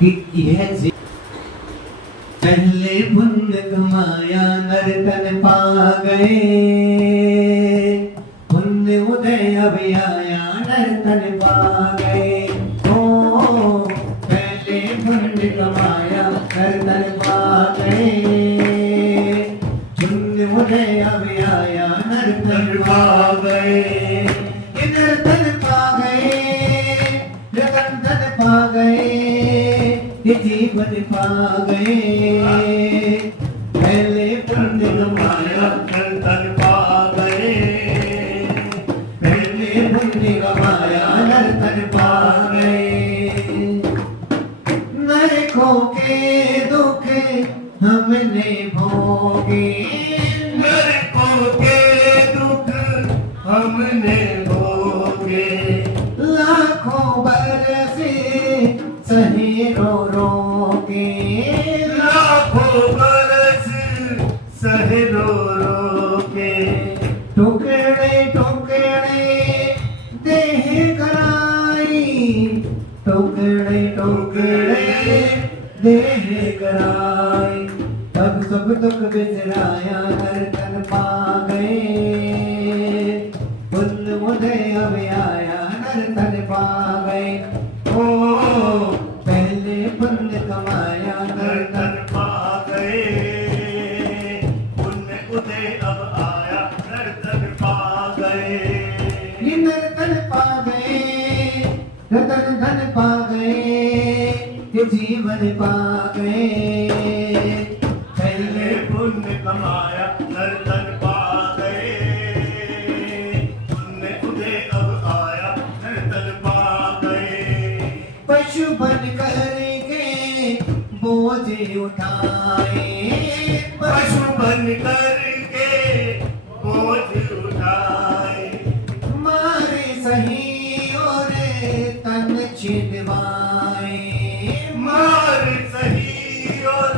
कि यह पहले पुण्य कमाया नर्तन पा गए, पुण्य उदय अभी आया नर्तन पा गए। ओ पहले पुण्य कमाया नर्तन पा गए, पुण्य उदय अभी आया नर्तन पा गए। नर्तन पा गए, रतन पा गए, जीवन पा गए। पहले पुण्य कमाया नर्तन पा गए, पहले पुण्य कमाया नर्तन पा गए। नरकों के दुख हमने भोगे, नरकों के दुख हमने भोगे। लाखों बरसे सहे रो रो के, लाखों बरस सहे रो रो के। टुकड़े टुकड़े देह कराई, टुकड़े टुकड़े देह कराई। तब सब दुख बिसराया नर्तन पा गए, पुण्य उदय अभी आया नर्तन पा गए। ओ पहले पुण्य कमाया नर्तन पा गए, पुण्य उदय अब आया नर्तन पा गए। ये नर्तन पा गए, रतन धन पा गए, ये जीवन पा गए। पहले पुण्य कमाया नर्तन पा गए, पुण्य उदय अब आया नर्तन पा गए। पशु बन करके बोझ उठाए, पशु बन करके बोझ उठाए। मारे सही और तन छिदवाए, मार सही और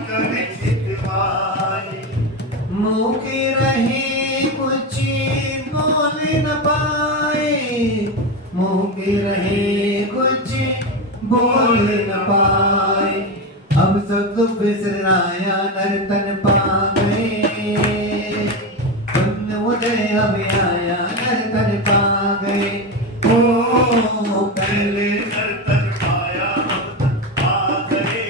तन छिदवाए। मुखे रहे कुछ बोल न पाए, मुखे रहे कुछ बोल न पाए। अब सब दुख बिसराया नर्तन पा गए, पुण्य उदय अभी आया नर्तन पा गए। ओ पहले नर्तन पाया अब पा गए,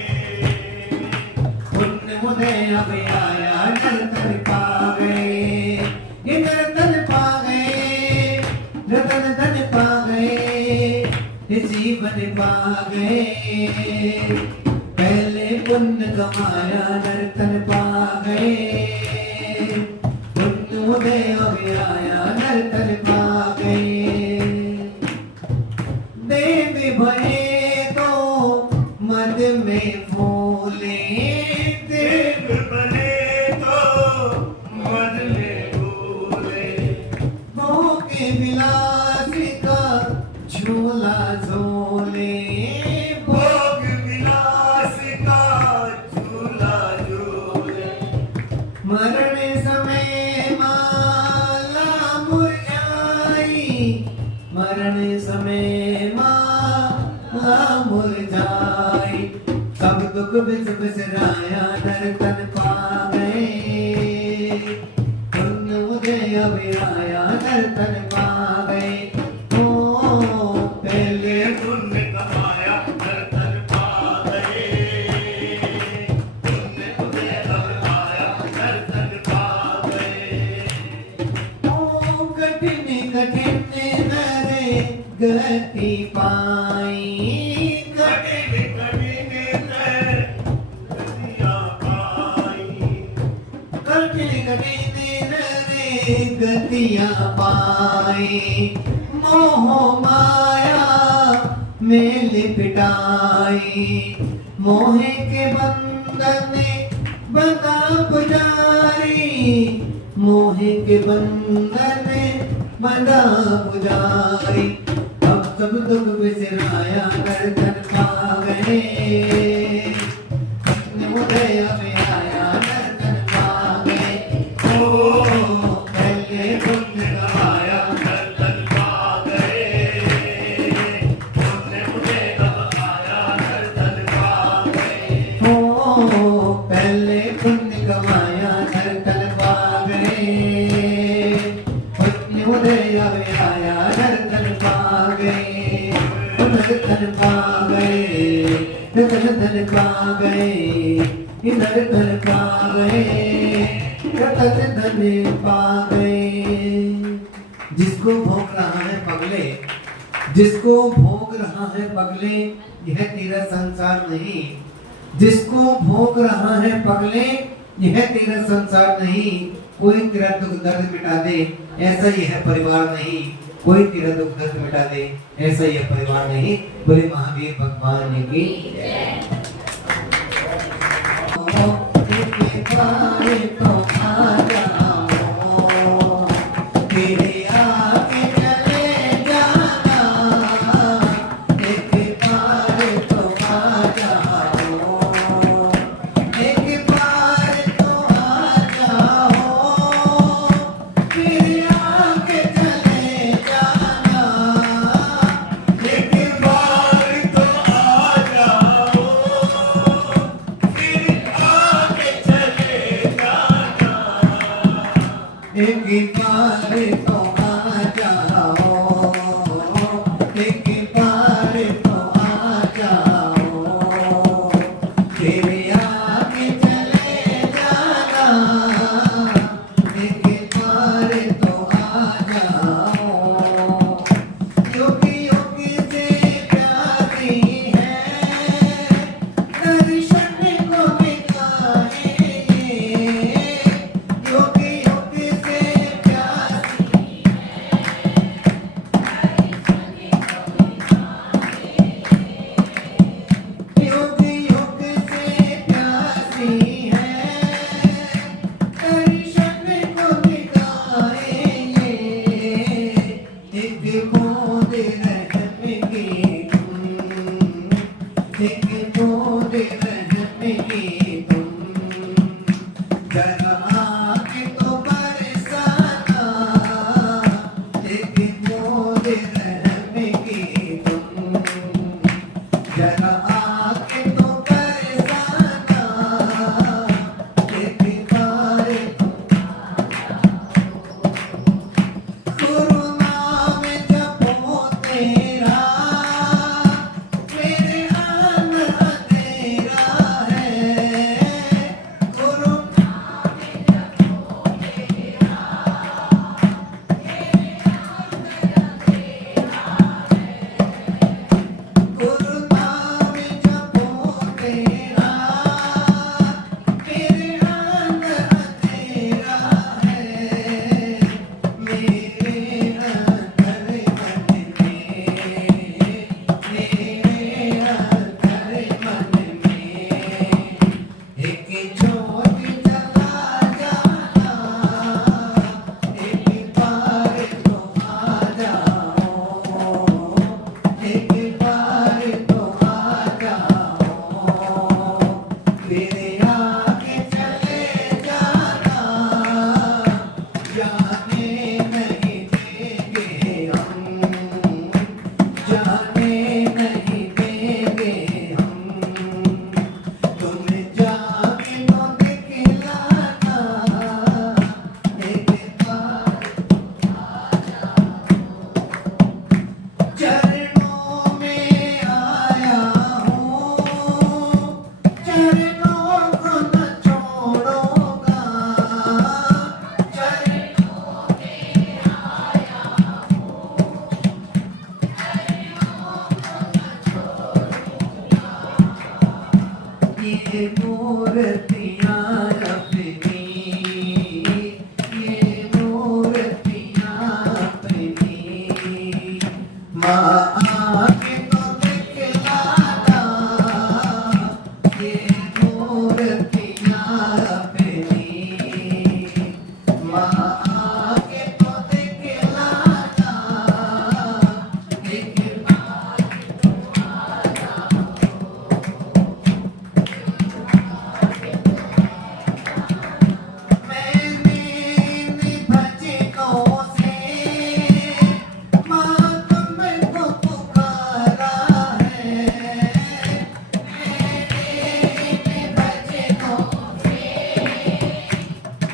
पुण्य उदय अभी आया नर्तन पा गए। ये नर्तन पा गए, रतन धन पा गए, ये जीवन पा गए। पहले पुण्य कमाया नर्तन पा गए, पुण्य उदय अभी आया नर्तन पा गए। देव भये तो मद में फूले, देव बने तो मद में भूले। भोग विलास का झूला झोले, भोग विलास का झूला झूले। मरण समय माला मुरझाई, मरण समय माला मुरझाई। सब दुख बिसराया नर्तन पा गए, पुण्य उदय अभी आया नर्तन पा गए। ओ पहले पुण्य कमाया नर्तन पा गए, पुण्य उदय अब आया नर्तन पा गए। ओ कठिन कठिन नरे गति पाई, कठिन कठिन गतियाँ पाई। कठिन कठिन नरे गतियाँ पाई। मोह माया में लिपटाई, मोह के बंधन बंधा पुजारी, मोह के बंधन बंधा पुजारी। अब सब दुख बिसराया नर्तन पा गए, पुण्य उदय अभी आया नर्तन पा गए। ओ पहले पुण्य कमाया नर्तन पा गए, पुण्य उदय अब आया नर्तन धन पा गए, धन धन पा गए, इधर धन पा गए, धन धन पा गए। जिसको भोग रहा है पगले, जिसको भोग रहा है पगले, यह तेरा संसार नहीं। जिसको भोग रहा है पगले, यह तेरा संसार नहीं। कोई तेरा दुख दर्द मिटा दे, ऐसा यह परिवार नहीं। कोई तेरा दुख दर्द मिटा दे, ऐसा यह परिवार नहीं। बोले महावीर भगवान की जय। तो आ जाओ, तेरे आगे चले जाना, एक बार तो आ जाओ, एक बार तो आ जाओ, तेरे आगे चले जाना, एक बार तो आ जाओ, फिर आगे चले जाना। एक बार तो आ जाओ, एक बार तो आ जाओ, तेरे आगे चले जाना, एक बार तो आ जाओ। योगियों से प्यारी है, दर्शन को दिखाए, योगियों से प्यारी, योगियों से प्यारी है, दर्शन को दिखाएंगे। एक बूंद रहम की तुम, एक बूंद रहम की तुम, जरा आके तो बरसाना, एक बूंद रहम की तुम, जरा आके तो बरसाना, एक बार तो। गुरु नाम जपो तेरा, मेरे अंदर तेरा है। गुरु नाम जपो तेरा, मेरे अंदर तेरा है। गुरु नाम जपो तेरा, मेरे अंदर तेरा है। मेरे अंदर मन में, मेरे अंदर मन में, एक ज्योत जला जाना, एक बार तो आ जाओ, एक बार तो आ जाओ, तेरे आगे चले जाना, जाने नहीं देंगे हम, जाने नहीं देंगे हम, तुम जाके तो दिखलाना, एक बार चरणों में आया हूँ, चरणों को न छोड़ूंगा, चरणों में आया हूँ, चरणों को न छोड़ूंगा। ये मूर्तियाँ अपनी, ये मूर्तियाँ अपनी, माँ आके तो दिखलाना, ये मूर्तियाँ अपनी, माँ आके तो दिखलाना, एक बार तो आ जाओ, मैंने इन भजनों से माँ तुमको पुकारा है, मैंने इन भजनों से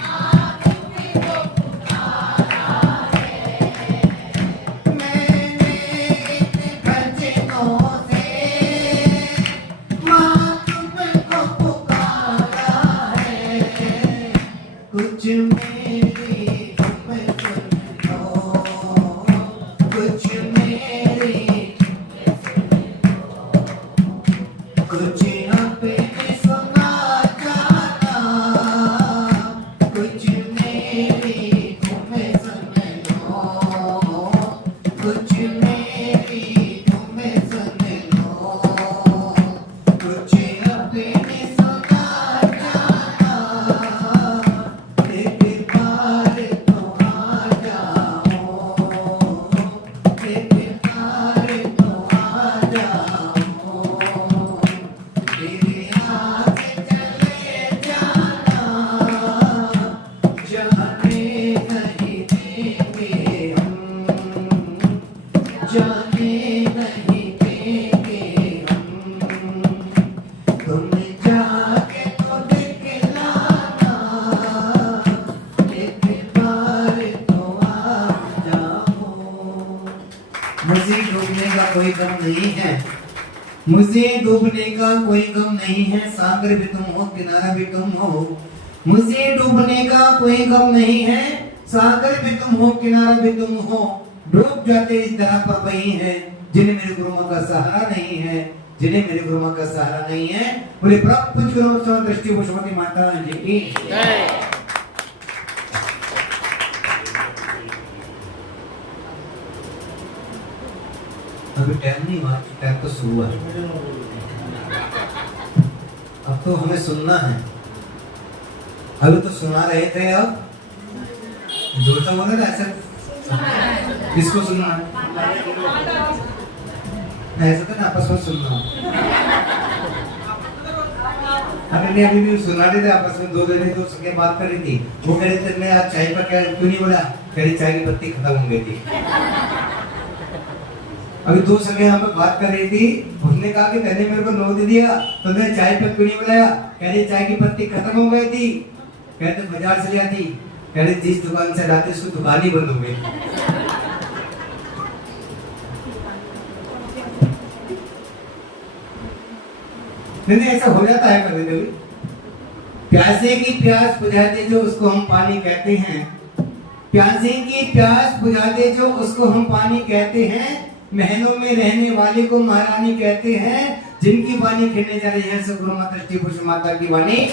माँ तुमको पुकारा है, मैंने इन भजनों से गम नहीं है, मुझे डूबने का कोई गम नहीं है, सागर भी तुम हो किनारा भी तुम हो। मुझे डूबने का कोई गम नहीं है, सागर भी तुम हो किनारा भी तुम हो। डूब जाते इस तरह पर वही है जिन्हें मेरे गुरु माँ का सहारा नहीं है, जिन्हें मेरे गुरु माँ का सहारा नहीं है। बोले प्राप्त करो दृष्टि पुष्पवती माता जी की जय। अभी टाइम नहीं हुआ, टाइम तो शुरू है, अब तो हमें सुनना है। अभी तो सुना रहे थे, अब जोर से बोले ना, ऐसे किसको सुनना है? ऐसा तो ना आपस में सुनना। अभी भी सुना रहे थे आपस में, दो जने तो सके बात कर रही थी। वो कह रहे थे मैं आज चाय पर क्या क्यों नहीं बोला, कह रही चाय की पत्ती खत्म हो गई थी। अभी दो सके हम बात कर रही थी, उसने कहा कि तेने मेरे को नो दे दिया तो मैं चाय पर क्यों नहीं बुलाया, कह रही चाय की पत्ती खत्म हो गई थी। कहते बाजार से लिया थी, कह रही जिस दुकान से लाते उसको दुकान ही बंद हो गई। नहीं ऐसा हो जाता है कभी कभी। प्यासे की प्यास बुझाते जो उसको हम पानी कहते हैं, प्यासे की प्यास बुझाते जो उसको हम पानी कहते हैं। महलों में रहने वाले को महारानी कहते हैं, जिनकी वाणी खेलने जा रही है सदगुरु माता दृष्टि पुष्प माता की वाणी।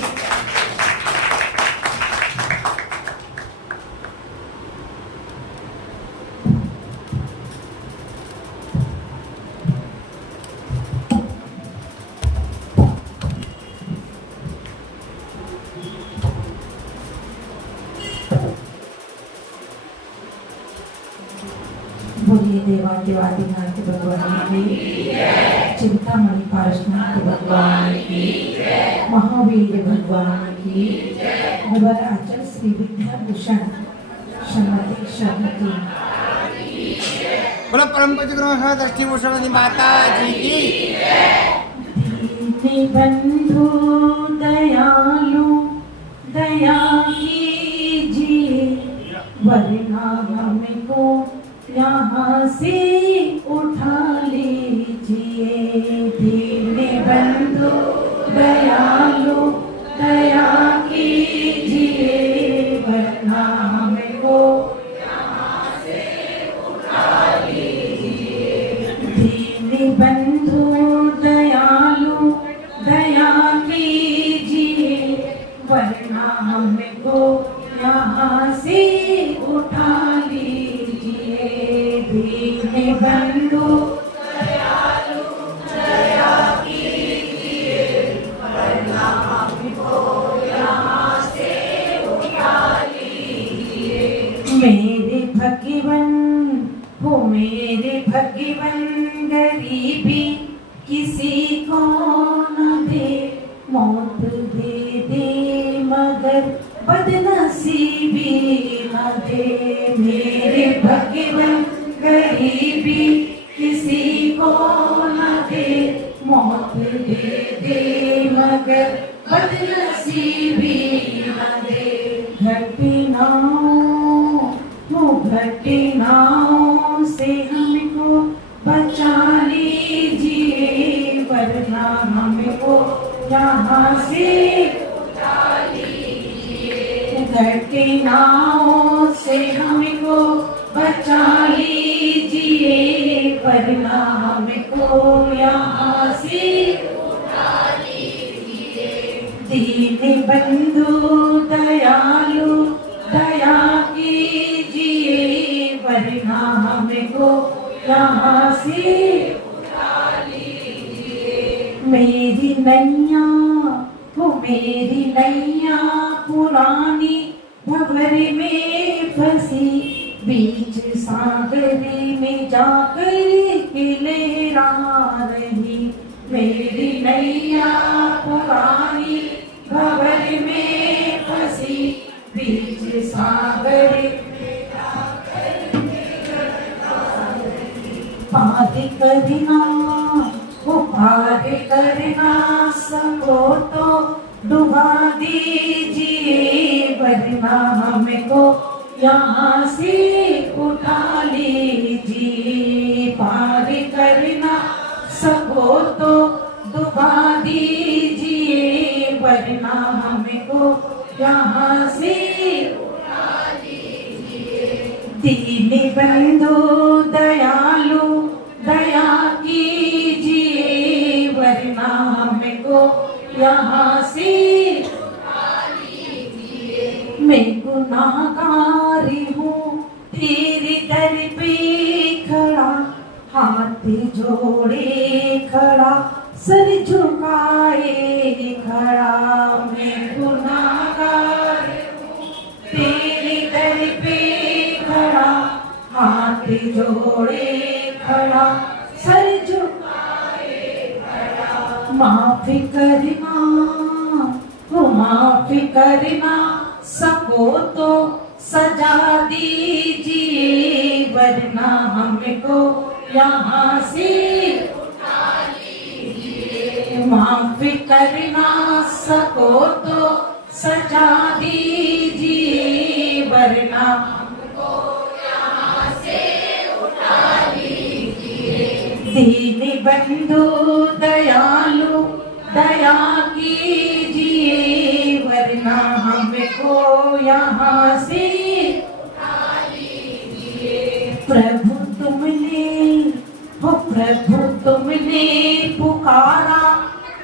बोलिए देवादिनाथ भगवान की, चिंतामणि पार्श्वनाथ भगवान की, महावीर भगवान की, वराचल श्री विद्याभूषण श्रीमती शबरी। बोलो परम पूज्य गुरु दृष्टि पुष्पवती माता जी की। दीन बंधु दयालु दया कीजिए, वरना हमको यहाँ से उठा लीजिए। दीन बंधु दयालु दया कीजिए, वरना हमको यहाँ से उठा लीजिए। दीन बंधु दयालु दया कीजिए, वरना हमको यहाँ से उठा लीजिए। दीन बंधु दयालु दया कीजिए, वरना हमको यहाँ से उठा लीजिए। मेरे भगवन हो मेरे भगवन, गरीबी किसी को न दे, मौत दे दे मगर बदनसीबी न दे। मेरे भगवन गरीबी किसी को न दे, मौत दे दे मगर बदनसीबी न दे। घटनाओं से हमको बचा लीजिए, वरना हमको यहाँ से उठा लीजिए। घटनाओं से हमको बचा लीजिए, वरना हमको यहाँ से उठा लीजिए। दीन बंधु दयालु दया कीजिए, वरना हमको यहाँ से उठा लीजिए। मेरी नैया वो मेरी नैया पुरानी भंवर में फंसी, बीच सागर में जाकर लहरा रही। मेरी नैया पुरानी भंवर में फंसी, बीच सागर में जाकर लहरा रही। पार करना वो पार करना सबको तो डुबा दीजिए, वरना हमको यहाँ से उठा लीजिए। पार करना सको तो डुबा दीजिए, वरना हमको यहाँ से दीन बंधु दयालु दया कीजिए, वरना हमको यहाँ से मैं गुनाहगारी हूँ तेरे दर पे खड़ा, हाथ जोड़े खड़ा, सर झुकाए खड़ा। मैं गुनाहगार हूँ तेरे दर पे खड़ा, हाथ जोड़े खड़ा, सर झुकाए खड़ा। माफी करना वो माफी करना, सको तो सजा दीजिए, वरना हमको यहाँ से उठा लीजिए। माफी करना, सको तो सजा दीजिए, वरना हमको यहाँ से उठा लीजिए। दीन बंधु दयालु दया कीजिए, वरना हमको यहाँ से उठा लीजिए। प्रभु तुमने पुकारा,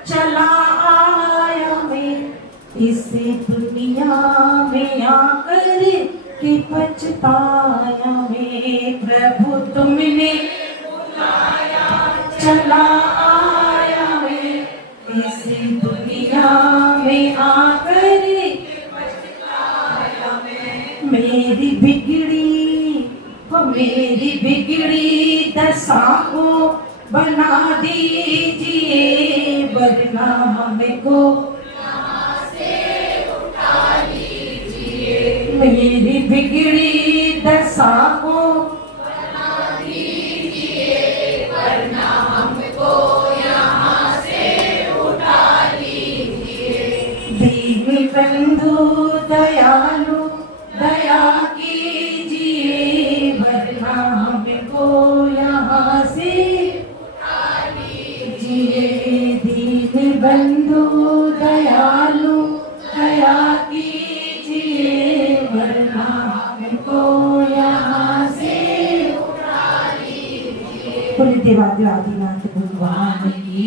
चला आया मैं इस दुनिया में आकर कि पछताया मैं। प्रभु तुमने बुलाया, चला आया मैं इस दुनिया में आकर पछताया मैं। मेरी बिगड़ी दशा को बना दीजिए, वरना हमको यहाँ से उठा लीजिए। मेरी बिगड़ी दशा को बना दीजिए, वरना हमको यहाँ से उठा लीजिए। दीन बंधु दयालु दया कीजिए, वरना हमको यहाँ से उठा लीजिए। दीन बंधु दयालु दया कीजिए, वरना हमको यहाँ से उठा लीजिए। बोले देवादिनाथ भगवान की